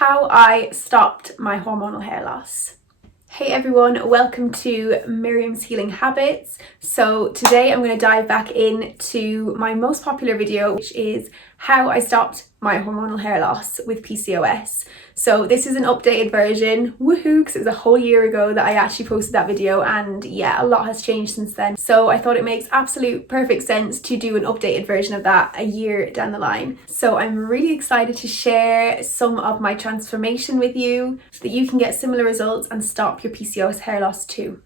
how I stopped my hormonal hair loss. Hey everyone, welcome to Miriam's Healing Habits. So today I'm going to dive back into my most popular video, which is how I stopped my hormonal hair loss with PCOS. So this is an updated version, woohoo, because it was a whole year ago that I actually posted that video, and yeah, a lot has changed since then. So I thought it makes absolute perfect sense to do an updated version of that a year down the line. So I'm really excited to share some of my transformation with you so that you can get similar results and stop your PCOS hair loss too.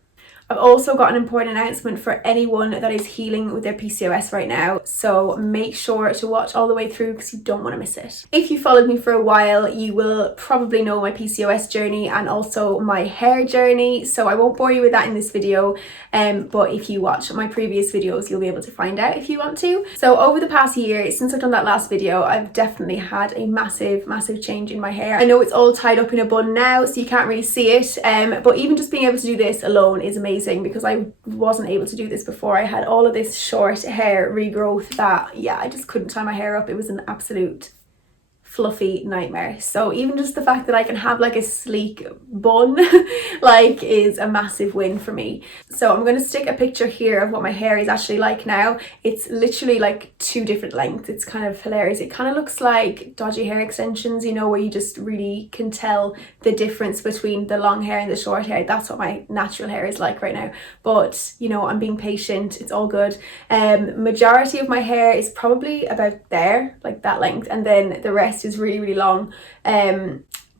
I've also got an important announcement for anyone that is healing with their PCOS right now, so make sure to watch all the way through because you don't want to miss it. If you followed me for a while, you will probably know my PCOS journey and also my hair journey, so I won't bore you with that in this video, but if you watch my previous videos, you'll be able to find out if you want to. So over the past year, since I've done that last video, I've definitely had a massive change in my hair. I know it's all tied up in a bun now, so you can't really see it, but even just being able to do this alone is amazing, because I wasn't able to do this before. I had all of this short hair regrowth that, yeah, I just couldn't tie my hair up. It was an absolute fluffy nightmare. So even just the fact that I can have like a sleek bun like is a massive win for me. So I'm going to stick a picture here of what my hair is actually like now. It's literally like two different lengths. It's kind of hilarious. It kind of looks like dodgy hair extensions, you know, where you just really can tell the difference between the long hair and the short hair. That's what my natural hair is like right now, but you know, I'm being patient. It's all good. Majority of my hair is probably about there, like that length, and then the rest is really long,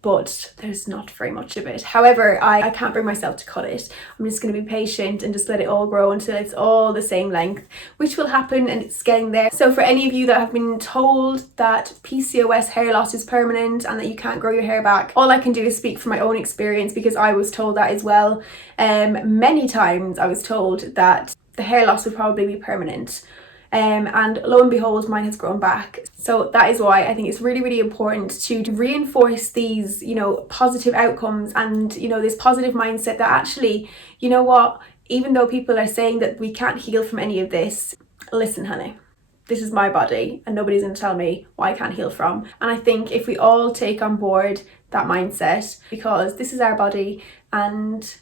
but there's not very much of it. However, I can't bring myself to cut it. I'm just going to be patient and just let it all grow until it's all the same length, which will happen, and it's getting there. So for any of you that have been told that PCOS hair loss is permanent and that you can't grow your hair back, all I can do is speak from my own experience, because I was told that as well. Many times I was told that the hair loss would probably be permanent. And lo and behold, mine has grown back. So that is why I think it's really important to reinforce these, you know, positive outcomes and, you know, this positive mindset that actually, you know what, even though people are saying that we can't heal from any of this, listen, honey, this is my body and nobody's going to tell me what I can't heal from. And I think if we all take on board that mindset, because this is our body, and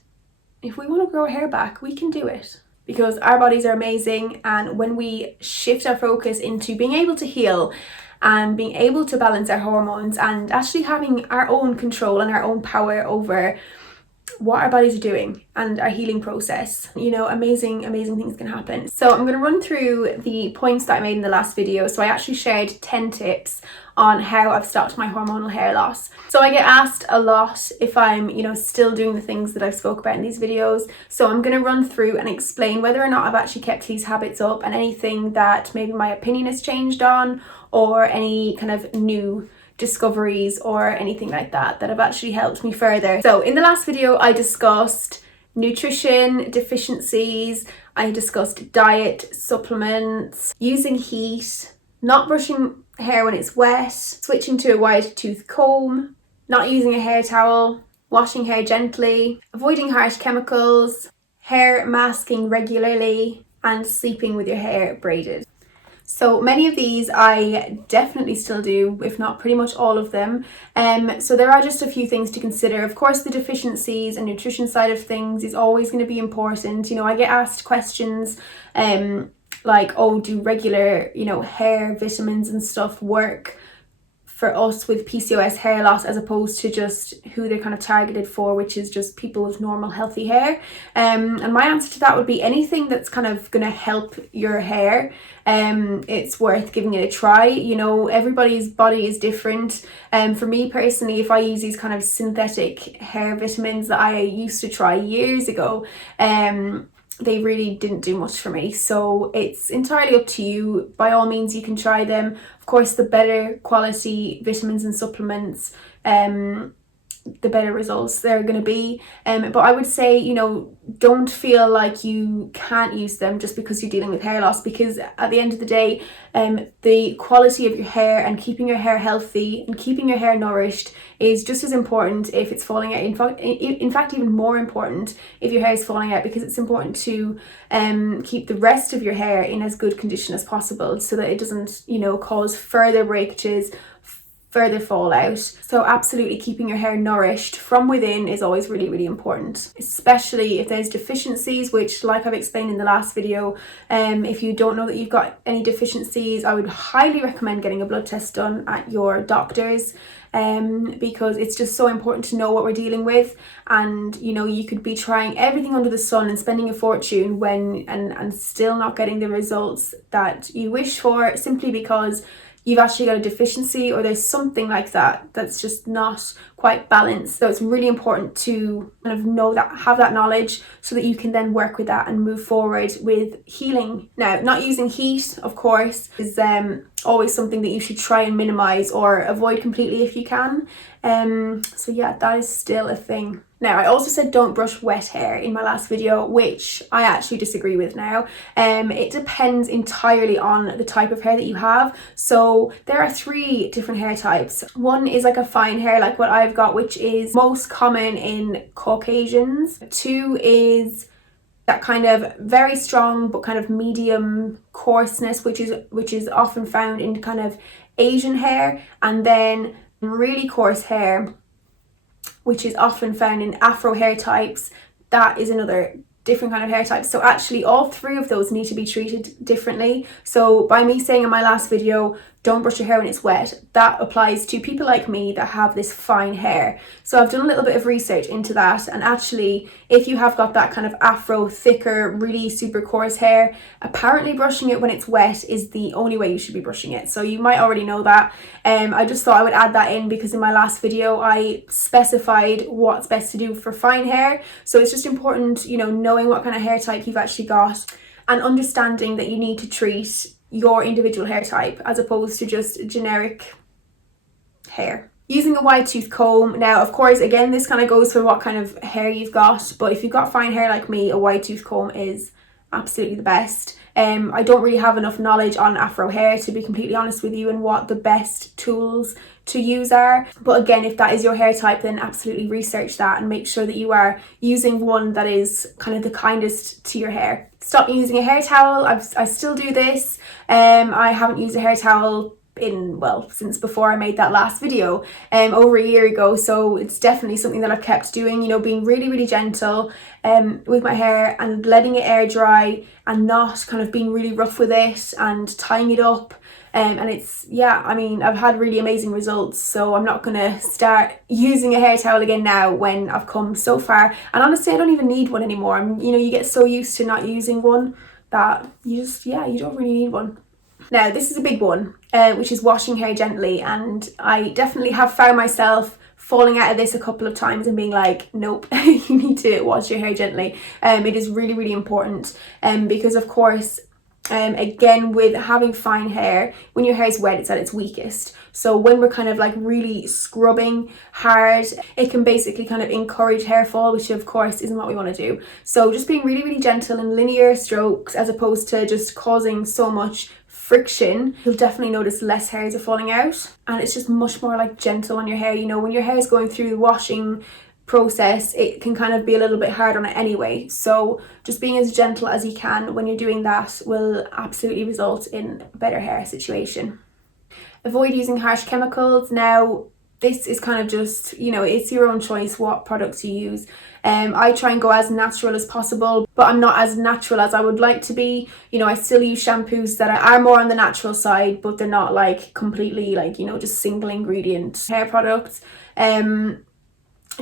if we want to grow our hair back, we can do it. Because our bodies are amazing, and when we shift our focus into being able to heal and being able to balance our hormones and actually having our own control and our own power over what our bodies are doing and our healing process, you know, amazing things can happen. So I'm going to run through the points that I made in the last video. So I actually shared 10 tips on how I've stopped my hormonal hair loss. So I get asked a lot if I'm, you know, still doing the things that I've spoke about in these videos. So I'm going to run through and explain whether or not I've actually kept these habits up, and anything that maybe my opinion has changed on, or any kind of new discoveries or anything like that have actually helped me further. So in the last video I discussed nutrition deficiencies, I discussed diet, supplements, using heat, not brushing hair when it's wet, switching to a wide tooth comb, not using a hair towel, washing hair gently, avoiding harsh chemicals, hair masking regularly, and sleeping with your hair braided. So many of these I definitely still do, if not pretty much all of them. So there are just a few things to consider. Of course, the deficiencies and nutrition side of things is always going to be important. You know, I get asked questions like, oh, do regular, you know, hair vitamins and stuff work for us with PCOS hair loss, as opposed to just who they're kind of targeted for, which is just people with normal healthy hair. And my answer to that would be anything that's kind of going to help your hair. It's worth giving it a try. You know, everybody's body is different. For me personally, if I use these kind of synthetic hair vitamins that I used to try years ago, they really didn't do much for me. So it's entirely up to you. By all means, you can try them. Of course, the better quality vitamins and supplements, the better results they're going to be. But I would say, you know, don't feel like you can't use them just because you're dealing with hair loss, because at the end of the day, the quality of your hair and keeping your hair healthy and keeping your hair nourished is just as important if it's falling out. In fact, even more important if your hair is falling out, because it's important to keep the rest of your hair in as good condition as possible so that it doesn't, you know, cause further breakages, further fallout. So absolutely keeping your hair nourished from within is always really, really important, especially if there's deficiencies, which, like I've explained in the last video, if you don't know that you've got any deficiencies, I would highly recommend getting a blood test done at your doctor's, because it's just so important to know what we're dealing with. And you know, you could be trying everything under the sun and spending a fortune and still not getting the results that you wish for, simply because you've actually got a deficiency, or there's something like that that's just not quite balanced. So it's really important to kind of know that, have that knowledge, so that you can then work with that and move forward with healing. Now, not using heat, of course, is always something that you should try and minimize or avoid completely if you can. So yeah, that is still a thing. Now, I also said don't brush wet hair in my last video, which I actually disagree with now. It depends entirely on the type of hair that you have. So there are 3 different hair types. One is like a fine hair, like what I've got, which is most common in Caucasians. 2 is that kind of very strong but kind of medium coarseness, which is often found in kind of Asian hair, and then really coarse hair, which is often found in Afro hair types. That is another different kind of hair type. So actually all 3 of those need to be treated differently. So by me saying in my last video, don't brush your hair when it's wet, that applies to people like me that have this fine hair. So I've done a little bit of research into that, and actually if you have got that kind of afro, thicker, really super coarse hair, apparently brushing it when it's wet is the only way you should be brushing it. So you might already know that. I just thought I would add that in because in my last video I specified what's best to do for fine hair. So it's just important, you know, knowing what kind of hair type you've actually got and understanding that you need to treat your individual hair type as opposed to just generic hair. Using a wide tooth comb. Now, of course, again, this kind of goes for what kind of hair you've got, but if you've got fine hair like me, a wide tooth comb is absolutely the best. I don't really have enough knowledge on Afro hair, to be completely honest with you, and what the best tools to use are. But again, if that is your hair type, then absolutely research that and make sure that you are using one that is kind of the kindest to your hair. Stop using a hair towel. I still do this. I haven't used a hair towel since before I made that last video, over a year ago. So it's definitely something that I've kept doing, you know, being really, really gentle with my hair and letting it air dry and not kind of being really rough with it and tying it up. And it's, yeah, I mean, I've had really amazing results, so I'm not gonna start using a hair towel again now when I've come so far. And honestly, I don't even need one anymore. You know, you get so used to not using one that you don't really need one. Now, this is a big one, which is washing hair gently, and I definitely have found myself falling out of this a couple of times and being like, nope, you need to wash your hair gently. It is really, really important, because of course, again, with having fine hair, when your hair is wet, it's at its weakest. So when we're kind of like really scrubbing hard, it can basically kind of encourage hair fall, which of course isn't what we want to do. So just being really, really gentle and linear strokes, as opposed to just causing so much friction, you'll definitely notice less hairs are falling out, and it's just much more like gentle on your hair. You know, when your hair is going through the washing process, it can kind of be a little bit hard on it anyway. So just being as gentle as you can when you're doing that will absolutely result in a better hair situation. Avoid using harsh chemicals. Now, this is kind of just, you know, it's your own choice what products you use. I try and go as natural as possible, but I'm not as natural as I would like to be. You know, I still use shampoos that are more on the natural side, but they're not like completely like, you know, just single ingredient hair products.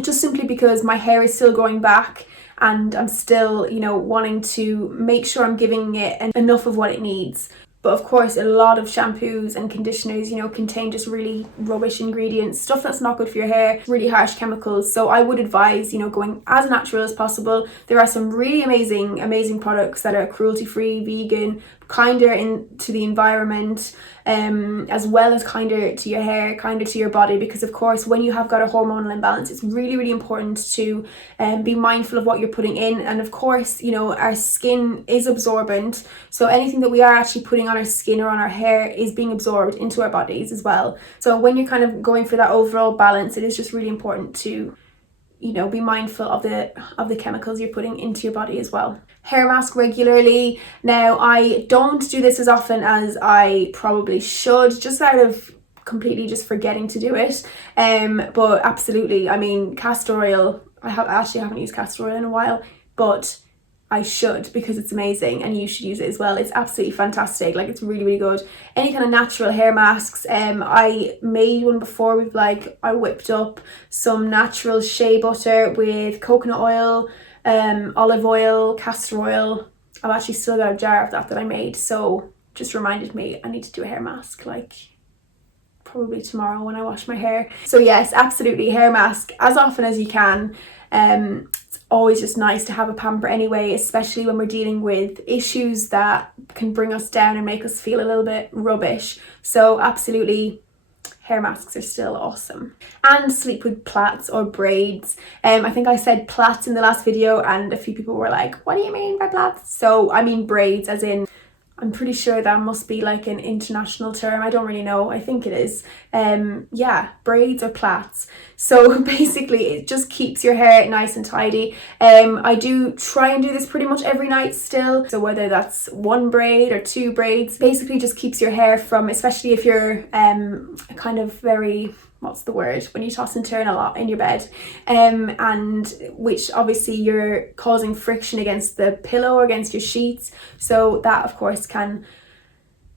Just simply because my hair is still growing back and I'm still, you know, wanting to make sure I'm giving it enough of what it needs. But of course, a lot of shampoos and conditioners, you know, contain just really rubbish ingredients, stuff that's not good for your hair, really harsh chemicals. So I would advise, you know, going as natural as possible. There are some really amazing products that are cruelty-free, vegan, kinder to the environment, as well as kinder to your hair, kinder to your body, because of course when you have got a hormonal imbalance, it's really, really important to be mindful of what you're putting in. And of course, you know, our skin is absorbent, so anything that we are actually putting on our skin or on our hair is being absorbed into our bodies as well. So when you're kind of going for that overall balance, it is just really important to, you know, be mindful of the chemicals you're putting into your body as well. Hair mask regularly. Now, I don't do this as often as I probably should, just out of completely just forgetting to do it. But absolutely, I mean, castor oil, I actually haven't used castor oil in a while, but I should, because it's amazing, and you should use it as well. It's absolutely fantastic. Like, it's really, really good. Any kind of natural hair masks. I made one before with I whipped up some natural shea butter with coconut oil, olive oil, castor oil. I've actually still got a jar of that I made, so just reminded me I need to do a hair mask probably tomorrow when I wash my hair. So yes, absolutely, hair mask as often as you can. It's always just nice to have a pamper anyway, especially when we're dealing with issues that can bring us down and make us feel a little bit rubbish. So absolutely, hair masks are still awesome. And sleep with plaits or braids. I think I said plaits in the last video, and a few people were like, what do you mean by plaits? So I mean braids, as in, I'm pretty sure that must be like an international term. I don't really know. I think it is. Yeah, braids or plaits. So basically it just keeps your hair nice and tidy. I do try and do this pretty much every night still. So whether that's one braid or two braids, basically just keeps your hair from, especially if you're kind of very, what's the word, when you toss and turn a lot in your bed, and which obviously you're causing friction against the pillow or against your sheets, so that of course can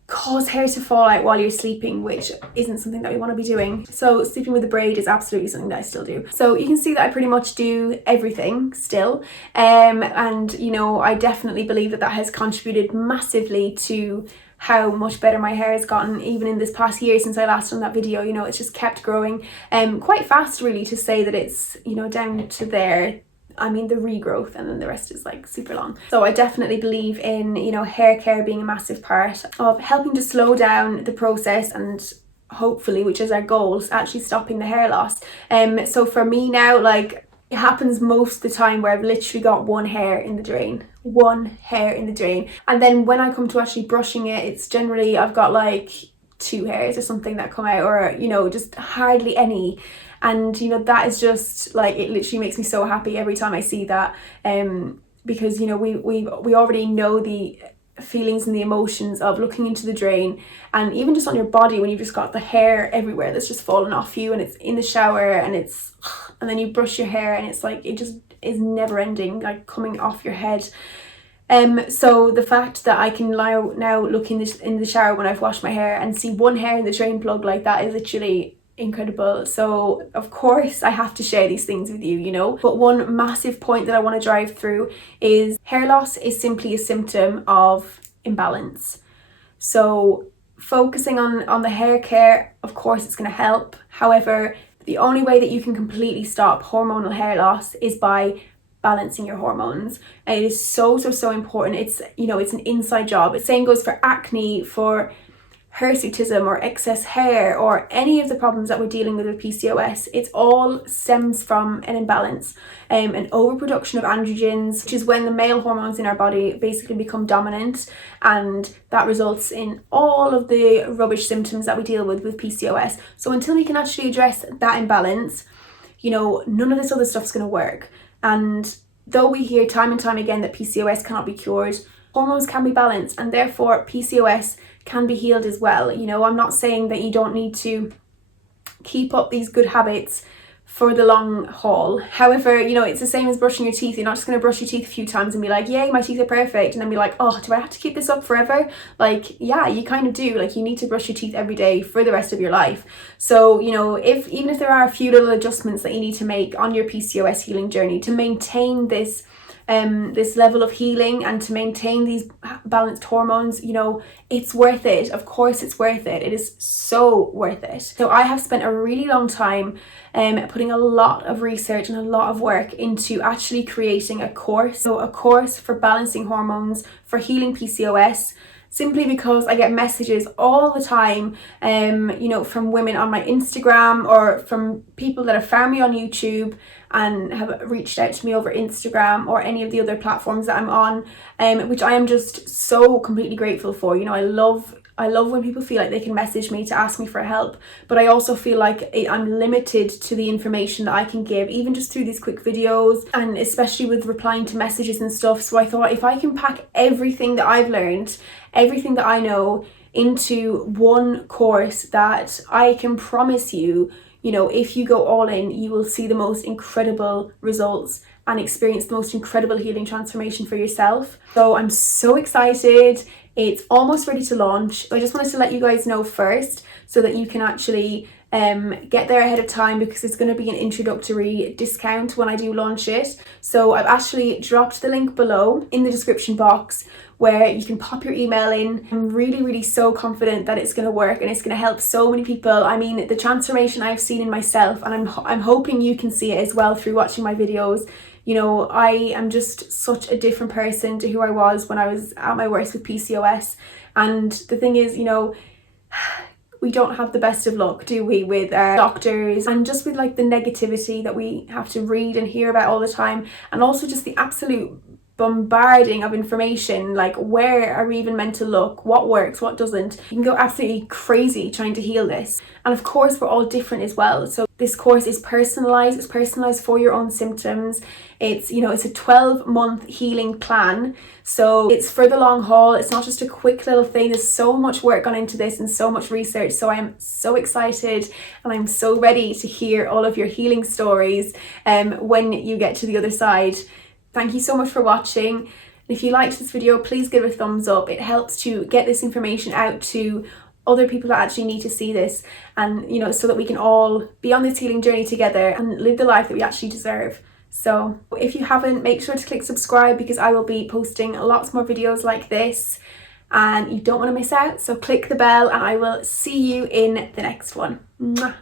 cause hair to fall out while you're sleeping, which isn't something that we want to be doing. So sleeping with a braid is absolutely something that I still do. So you can see that I pretty much do everything still, and you know, I definitely believe that has contributed massively to how much better my hair has gotten even in this past year since I last done that video. You know, it's just kept growing quite fast, really, to say that it's, you know, down to there. I mean, the regrowth, and then the rest is like super long. So I definitely believe in, you know, hair care being a massive part of helping to slow down the process, and hopefully, which is our goal, actually stopping the hair loss. So for me now, like, it happens most of the time where I've literally got one hair in the drain. And then when I come to actually brushing it, it's generally, I've got like 2 hairs or something that come out, or, you know, just hardly any. And, you know, that is just like, it literally makes me so happy every time I see that, because, you know, we already know the feelings and the emotions of looking into the drain, and even just on your body when you've just got the hair everywhere that's just fallen off you, and it's in the shower, and then you brush your hair, and it's like, it just is never ending, like coming off your head. So the fact that I can now look in the shower when I've washed my hair and see one hair in the drain plug like that is literally incredible. So of course I have to share these things with you, you know. But one massive point that I want to drive through is hair loss is simply a symptom of imbalance. So focusing on the hair care, of course it's going to help. However, the only way that you can completely stop hormonal hair loss is by balancing your hormones. And it is so important. It's, you know, it's an inside job. The same goes for acne, for hirsutism or excess hair, or any of the problems that we're dealing with PCOS. It all stems from an imbalance, an overproduction of androgens, which is when the male hormones in our body basically become dominant, and that results in all of the rubbish symptoms that we deal with PCOS. So until we can actually address that imbalance, you know, none of this other stuff's going to work. And though we hear time and time again that PCOS cannot be cured, hormones can be balanced, and therefore PCOS can be healed as well. You know, I'm not saying that you don't need to keep up these good habits for the long haul. However, you know, it's the same as brushing your teeth. You're not just going to brush your teeth a few times and be like, yay, my teeth are perfect, and then be like, oh, do I have to keep this up forever? Like, yeah, you kind of do. Like, you need to brush your teeth every day for the rest of your life. So, you know, even if there are a few little adjustments that you need to make on your PCOS healing journey to maintain this level of healing and to maintain these balanced hormones, you know, it's worth it. Of course it's worth it. It is so worth it. So I have spent a really long time putting a lot of research and a lot of work into actually creating a course. So a course for balancing hormones, for healing PCOS, simply because I get messages all the time, you know, from women on my Instagram, or from people that have found me on YouTube and have reached out to me over Instagram or any of the other platforms that I'm on, which I am just so completely grateful for. You know, I love when people feel like they can message me to ask me for help, but I also feel like I'm limited to the information that I can give, even just through these quick videos, and especially with replying to messages and stuff. So I thought, if I can pack everything that I've learned, everything that I know, into one course that I can promise you, if you go all in, you will see the most incredible results and experience the most incredible healing transformation for yourself. So I'm so excited. It's almost ready to launch. I just wanted to let you guys know first so that you can actually get there ahead of time, because it's going to be an introductory discount when I do launch it. So I've actually dropped the link below in the description box where you can pop your email in. I'm really so confident that it's going to work and it's going to help so many people. I mean, the transformation I've seen in myself, and I'm hoping you can see it as well through watching my videos. I am just such a different person to who I was when I was at my worst with PCOS. And the thing is, we don't have the best of luck, do we, with our doctors, and just with like the negativity that we have to read and hear about all the time, and also just the absolute bombarding of information. Like, where are we even meant to look? What works, what doesn't? You can go absolutely crazy trying to heal this. And of course, we're all different as well. So this course is personalized. It's personalized for your own symptoms. It's, it's a 12-month healing plan. So it's for the long haul. It's not just a quick little thing. There's so much work gone into this and so much research. So I'm so excited and I'm so ready to hear all of your healing stories when you get to the other side. Thank you so much for watching. If you liked this video, please give it a thumbs up. It helps to get this information out to other people that actually need to see this, and so that we can all be on this healing journey together and live the life that we actually deserve. So if you haven't, make sure to click subscribe, because I will be posting lots more videos like this and you don't want to miss out. So click the bell and I will see you in the next one. Mwah.